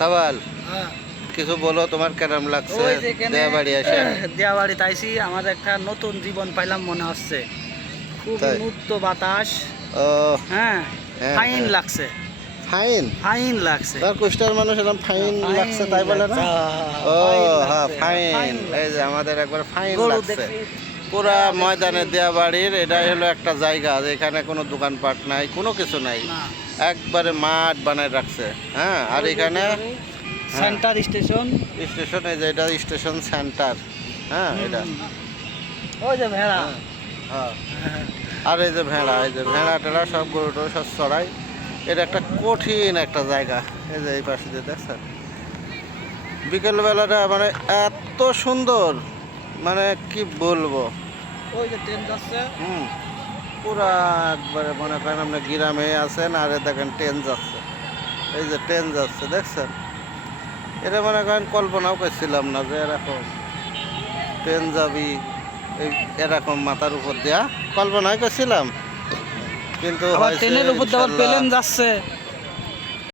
সাবাল কিছু বলো, তোমার কেমন লাগছে দেয়াবাড়ি এসে? দেয়াবাড়ি তাইছি, আমার একটা নতুন জীবন পাইলাম মনে হচ্ছে। খুব মুক্ত বাতাস। ও হ্যাঁ, ফাইন লাগছে। ফাইন ফাইন লাগছে। তার কুষ্টার মানুষ এরকম ফাইন লাগছে তাই বলে না? ও হ্যাঁ, ফাইন। এই যে আমাদের একবার ফাইন লাগছে। পুরা ময়দানের দেয়াবাড়ির এটাই হলো একটা জায়গা যেখানে কোনো দোকানপাট নাই, কোনো কিছু নাই, একবারে মাঠ বানায় রাখছে। হ্যাঁ, আর এখানে সেন্টার স্টেশন। স্টেশন, এই যে এটা স্টেশন সেন্টার। হ্যাঁ, এটা ওই যে ভেড়া। হ্যাঁ, আর এই যে ভেড়া, এই যে ভেড়া টেড়া সব গরু টরু সব চড়াই। এটা একটা কঠিন একটা জায়গা। এই যে এই পাশে দিয়ে দেখছেন বিকেলবেলাটা মানে এত সুন্দর, মানে কি বলবো। ওই যে ট্রেন যাচ্ছে। পুরা একবারে মনে করেন আপনি গ্রামে আছেন আর দেখেন ট্রেন যাচ্ছে। এই যে ট্রেন যাচ্ছে দেখছেন, এটা মনে করেন কল্পনাও করছিলাম না যে এরকম ট্রেন যাবি, এই এরকম মাথার উপর দেয়া কল্পনাই করছিলাম, কিন্তু ট্রেনের উপর দিয়ে প্লেন যাচ্ছে।